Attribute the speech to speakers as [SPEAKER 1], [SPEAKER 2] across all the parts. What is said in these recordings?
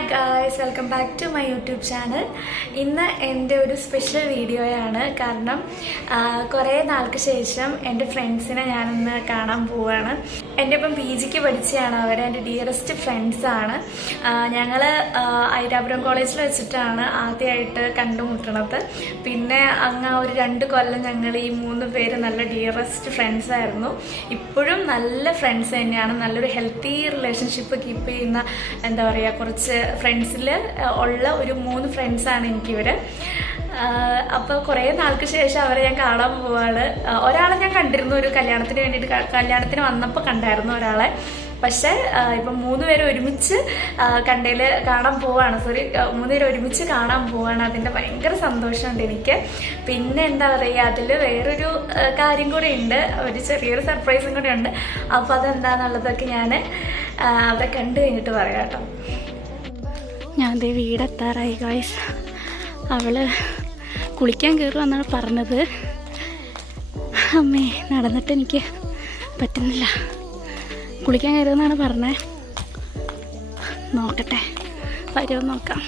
[SPEAKER 1] Hi guys welcome back to my YouTube channel ഇന്ന് എന്റെ ഒരു സ്പെഷ്യൽ വീഡിയോയാണ് കാരണം കുറേ നാൾക്ക് ശേഷം എന്റെ ഫ്രണ്ട്സിനെ ഞാനിന്ന് കാണാൻ പോവുകയാണ് എന്റെ ഇപ്പം പി ജിക്ക് പഠിച്ചതാണ് അവർ എന്റെ ഡിയറസ്റ്റ് ഫ്രണ്ട്സാണ് ഞങ്ങൾ ഐരാപുരം കോളേജിൽ വെച്ചിട്ടാണ് ആദ്യമായിട്ട് കണ്ടുമുട്ടണത്. പിന്നെ അങ്ങ് ആ ഒരു രണ്ട് കൊല്ലം ഞങ്ങൾ ഈ മൂന്ന് പേര് നല്ല ഡിയറസ്റ്റ് ഫ്രണ്ട്സ് ആയിരുന്നു. ഇപ്പോഴും നല്ല ഫ്രണ്ട്സ് തന്നെയാണ്. നല്ലൊരു ഹെൽത്തി റിലേഷൻഷിപ്പ് കീപ്പ് ചെയ്യുന്ന എന്താ പറയുക കുറച്ച് ഫ്രണ്ട്സിൽ ഉള്ള ഒരു മൂന്ന് ഫ്രണ്ട്സാണ് എനിക്കിവർ അപ്പോൾ കുറേ നാൾക്ക് ശേഷം അവരെ ഞാൻ കാണാൻ പോവാണ്. ഒരാളെ ഞാൻ കണ്ടിരുന്നു ഒരു കല്യാണത്തിന് വേണ്ടിയിട്ട് കല്യാണത്തിന് വന്നപ്പോൾ കണ്ടായിരുന്നു ഒരാളെ. പക്ഷേ ഇപ്പം മൂന്ന് പേര് ഒരുമിച്ച് കണ്ടതിൽ കാണാൻ പോവാണ്. സോറി മൂന്ന് പേര് ഒരുമിച്ച് കാണാൻ പോവാണ്. അതിന്റെ ഭയങ്കര സന്തോഷമുണ്ട് എനിക്ക്. പിന്നെ എന്താ പറയുക അതിൽ വേറൊരു കാര്യം കൂടെ ഉണ്ട് ഒരു ചെറിയൊരു സർപ്രൈസും കൂടെ ഉണ്ട് അപ്പോൾ അതെന്താണെന്നുള്ളതൊക്കെ ഞാൻ അവരെ കണ്ടു കഴിഞ്ഞിട്ട് പറയാം കേട്ടോ. ഞാൻ ദേ വീടെത്താറായി ഗായ്സ് അവൾ കുളിക്കാൻ കയറുമെന്നാണ് പറഞ്ഞത്. അമ്മേ നടന്നിട്ട് എനിക്ക് പറ്റുന്നില്ല. കുളിക്കാൻ കയറുമെന്നാണ് പറഞ്ഞത് നോക്കട്ടെ വരുമോ നോക്കാം.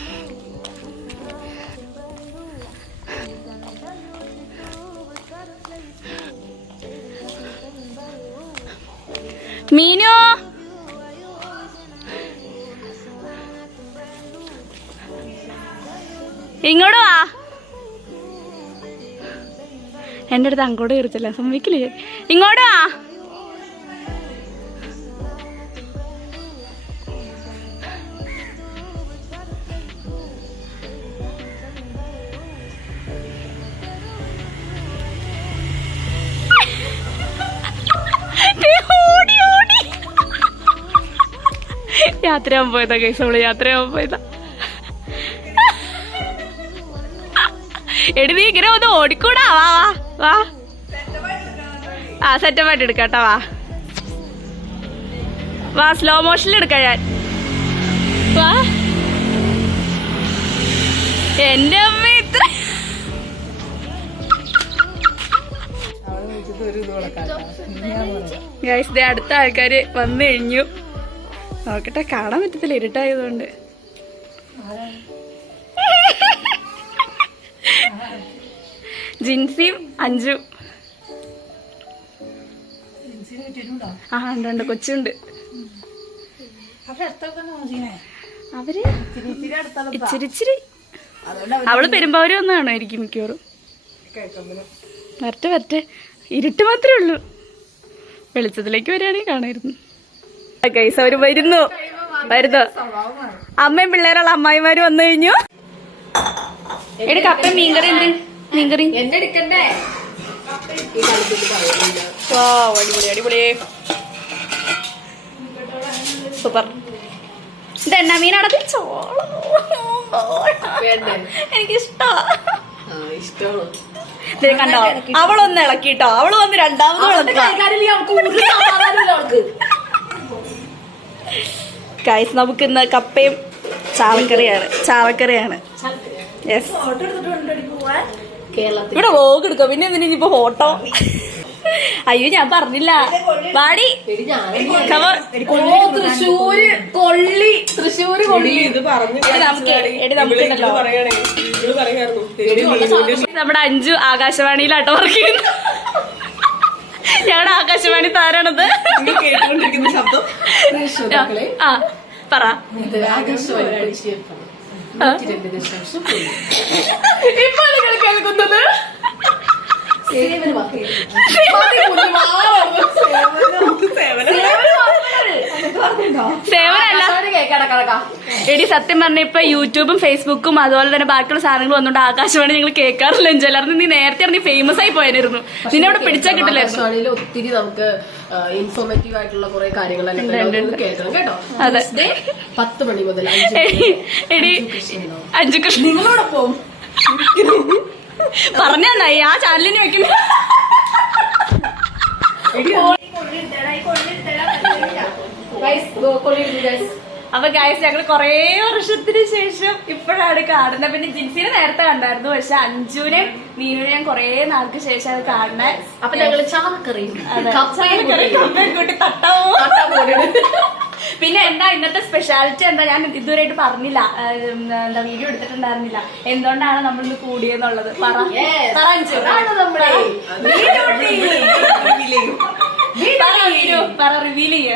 [SPEAKER 1] മീനു? ഇങ്ങോട്ട് വാ. എന്റെ അടുത്ത് അങ്ങോട്ട് കയറിച്ചല്ല? സമ്മതിക്കില്ലേ? ഇങ്ങോട്ട് വാ. യാത്രയാവാൻ പോയതാ കേസ് നമ്മൾ യാത്രയാവാൻ പോയതാ. എടി നീ ഇങ്ങനെ ഒന്ന് ഓടിക്കൂടാ. വാ വാ ആ സെറ്റപ്പായിട്ട് എടുക്കാട്ടോ വാ. വാ സ്ലോ മോഷനിൽ എടുക്കാം ഞാൻ. വാ. എന്റെ അമ്മ ഇത്ര അടുത്ത ആൾക്കാര് വന്നു കഴിഞ്ഞു. നോക്കട്ടെ കാണാൻ പറ്റത്തില്ല ഇരുട്ടായതുകൊണ്ട്. ജിൻസിയും അഞ്ചു. ആ ഉണ്ട് ഉണ്ട്. കൊച്ചുണ്ട്. അവർ ഇച്ചിരി ഇച്ചിരി. അവൾ പെരുമ്പാവൂര് വന്നതാണോ എനിക്ക് മിക്കവാറും. വരട്ടെ വരട്ടെ. ഇരുട്ട് മാത്രമേ ഉള്ളൂ. വെളിച്ചത്തിലേക്ക് വരികയാണെങ്കിൽ കാണായിരുന്നു ഗൈസ് അവർ വരുന്നു. വരുന്നു. അമ്മയും പിള്ളേരുള്ള അമ്മായിമാര് വന്നു കഴിഞ്ഞു. എടി കപ്പ മീൻകറി ഉണ്ട് മീൻകറി? വാ അടിപൊളി അടിപൊളി. സൂപ്പർ. ഇത് എന്നാ മീനാണത് ചോളം. എനിക്കിഷ്ടോ. കണ്ടോ? അവളൊന്ന് ഇളക്കിട്ടോ. അവൾ വന്ന് രണ്ടാമത് ഗൈസ് നമുക്ക് ഇന്ന് കപ്പയും ചാളക്കറിയാണ് ചാളക്കറിയാണ് യെസ് ഇവിടെ വോഗ് എടുക്കാം. പിന്നെ എന്തിനാ ഇനിയിപ്പോ ഫോട്ടോ അയ്യോ ഞാൻ പറഞ്ഞില്ല. വാടി.
[SPEAKER 2] തൃശ്ശൂര് കൊള്ളി. തൃശ്ശൂര് കൊള്ളി.
[SPEAKER 3] ഇത് പറഞ്ഞു
[SPEAKER 1] എടി നമുക്ക് എടി നമുക്കുണ്ടല്ലോ നമ്മുടെ അഞ്ചു ആകാശവാണിയിലാട്ടോ വർക്ക് ചെയ്യുന്നത്. ഞങ്ങളുടെ ആകാശവാണി താരാണത്.
[SPEAKER 3] കേട്ടുകൊണ്ടിരിക്കുന്ന ശബ്ദം.
[SPEAKER 2] ശ്രോതാക്കളെ
[SPEAKER 1] ആ പറ.
[SPEAKER 2] ആകാശവാണി പരിശീലനം
[SPEAKER 1] ആ.
[SPEAKER 2] രണ്ട് ദശാംശം ഒന്ന്.
[SPEAKER 1] ഇപ്പൊ നിങ്ങൾ കേൾക്കുന്നത്
[SPEAKER 2] സേവന
[SPEAKER 1] എടി സത്യം പറഞ്ഞ ഇപ്പൊ യൂട്യൂബും ഫേസ്ബുക്കും അതുപോലെ തന്നെ ബാക്കിയുള്ള സാധനങ്ങൾ വന്നുകൊണ്ട് ആകാശവാണി ഞങ്ങൾ കേൾക്കാറില്ല ചിലർന്ന് നീ നേരത്തെ നീ ഫേമസ് ആയി പോയായിരുന്നു നിന്നെ അവിടെ പിടിച്ചാൽ കിട്ടില്ലായിരുന്നു.
[SPEAKER 2] ആകാശവാണിയിൽ ഒത്തിരി നമുക്ക് ഇൻഫോർമേറ്റീവ് ആയിട്ടുള്ള കുറെ കാര്യങ്ങളെല്ലാം. കേൾക്കണം കേട്ടോ.
[SPEAKER 1] അതെ.
[SPEAKER 2] പത്ത് മണി മുതൽ
[SPEAKER 1] എടി
[SPEAKER 2] അഞ്ചു
[SPEAKER 1] കൃഷ്ണ
[SPEAKER 2] നിങ്ങളോടൊപ്പം.
[SPEAKER 1] പറഞ്ഞ നന്നായി. ആ ചാനലിന് വെക്കുന്ന
[SPEAKER 2] go, കൊള്ളിയിരുന്നു, guys.
[SPEAKER 1] അപ്പൊ ഗായസ് ഞങ്ങൾ കൊറേ വർഷത്തിന് ശേഷം ഇപ്പോഴാണ് കാണുന്നത്. പിന്നെ ജിൻസിനെ നേരത്തെ കണ്ടായിരുന്നു പക്ഷെ അഞ്ജുനെ നീനുനെ ഞാൻ കൊറേ നാൾക്ക് ശേഷം കാണുന്നത്.
[SPEAKER 2] അപ്പൊ ഞങ്ങൾ
[SPEAKER 1] ചാമക്കറി,
[SPEAKER 2] കൂട്ടി.
[SPEAKER 1] തട്ടാവോ. പിന്നെ എന്താ ഇന്നത്തെ സ്പെഷ്യാലിറ്റി എന്താ? ഞാൻ ഇതുവരെയായിട്ട് പറഞ്ഞില്ല. എന്താ വീഡിയോ എടുത്തിട്ടുണ്ടായിരുന്നില്ല. എന്തുകൊണ്ടാണ് നമ്മൾ ഇന്ന് കൂടിയെന്നുള്ളത്? പറ. പറ റിവീൽ ചെയ്യ.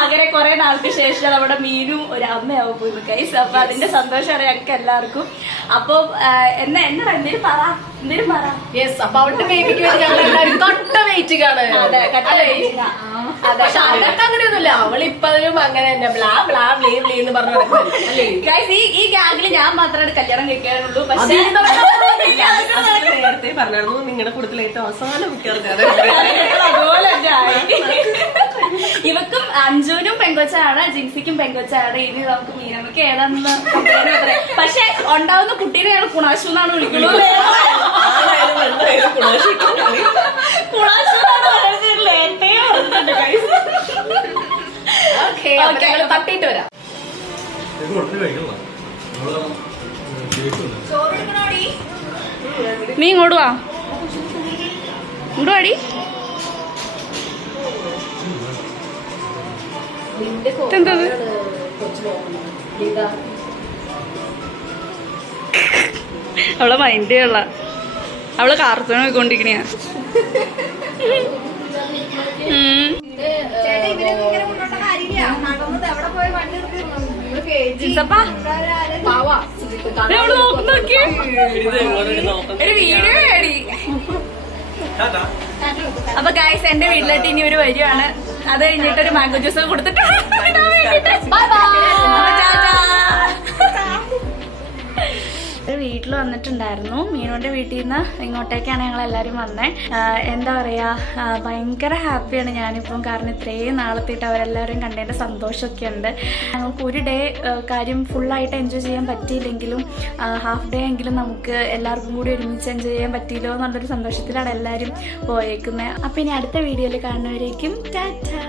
[SPEAKER 1] അങ്ങനെ കുറെ നാൾക്ക് ശേഷം നമ്മുടെ മീനും ഒരു അമ്മയാവും പോയി കൈസ് അപ്പൊ അതിന്റെ സന്തോഷം അറിയാം ഞങ്ങൾക്ക് എല്ലാവർക്കും. അപ്പൊ എന്നാ എന്നടാ എന്തേലും പറ. എന്തേലും പറ.
[SPEAKER 2] യെസ് അപ്പൊ അവളുടെ ബേബിക്ക് വേണ്ടി ഞങ്ങൾ എല്ലാവരും കട്ട വെയിറ്റിംഗ് ആണ്
[SPEAKER 1] അതെ കട്ട waiting
[SPEAKER 2] പക്ഷെ അവൾക്ക് അങ്ങനെയൊന്നുമില്ല. അവൾ ഇപ്പോഴും അങ്ങനെ തന്നെ ബ്ലാ ബ്ലാ ബ്ലേ ബ്ലേ എന്ന് പറഞ്ഞു
[SPEAKER 1] Guys, ഈ ഈ ഗാംഗിൽ ഞാൻ മാത്രമാണ് കല്യാണം കഴിക്കാറുള്ളൂ. പക്ഷേ
[SPEAKER 3] നേരത്തെ പറഞ്ഞായിരുന്നു നിങ്ങളുടെ കൂടുതൽ ഏറ്റവും അവസാനം
[SPEAKER 1] അതുപോലെ ഇവ അഞ്ജുവിനും പെങ്കൊച്ചാണ് ജിൻസിക്കും പെങ്കൊച്ചാണ്. ഇനി നമുക്ക് മീനമ്മക്ക് ഏതാണെന്ന്. പക്ഷെ ഉണ്ടാവുന്ന കുട്ടീനെ ഞങ്ങൾ കുണാശു എന്നാണ് വിളിക്കുന്നത്. കുണാശു
[SPEAKER 2] തട്ടിയിട്ട് വരാം.
[SPEAKER 1] നീ ഇങ്ങോട്ട് വാ. ഇങ്ങോട്ട് വാടി.
[SPEAKER 2] ഇതാ
[SPEAKER 1] അവളെ മൈൻഡ് ഉള്ള അവൾ കാർത്തൂൺ പോയിക്കൊണ്ടിരിക്കണ അപ്പൊ ഗായ്സ് എന്റെ വീട്ടിലോട്ട് ഇനി ഒരു വരുവാണ് അത് കഴിഞ്ഞിട്ട് ഒരു മാംഗോ ജ്യൂസ് കൊടുത്തിട്ട്
[SPEAKER 2] ബൈ ബൈ
[SPEAKER 1] ഒരു വീട്ടിൽ വന്നിട്ടുണ്ടായിരുന്നു. മീനുവിന്റെ വീട്ടിൽ നിന്ന് ഇങ്ങോട്ടേക്കാണ് ഞങ്ങൾ എല്ലാവരും വന്നത് എന്താ പറയാ ആ, ഭയങ്കര ഹാപ്പിയാണ് ഞാനിപ്പം കാരണം ഇത്രയും നാളത്തിട്ട് അവരെല്ലാവരും കണ്ടതിന്റെ സന്തോഷമൊക്കെ ഉണ്ട് ഞങ്ങൾക്ക് ഒരു ഡേ കാര്യം ഫുള്ളായിട്ട് എൻജോയ് ചെയ്യാൻ പറ്റിയില്ലെങ്കിലും ഹാഫ് ഡേ എങ്കിലും നമുക്ക് എല്ലാവർക്കും കൂടി ഒരുമിച്ച് എൻജോയ് ചെയ്യാൻ പറ്റിയില്ലോ എന്നുള്ളൊരു സന്തോഷത്തിലാണ് എല്ലാവരും പോയേക്കുന്നത്. അപ്പം ഇനി അടുത്ത വീഡിയോയിൽ കാണുന്നവരേക്കും ടാറ്റാ.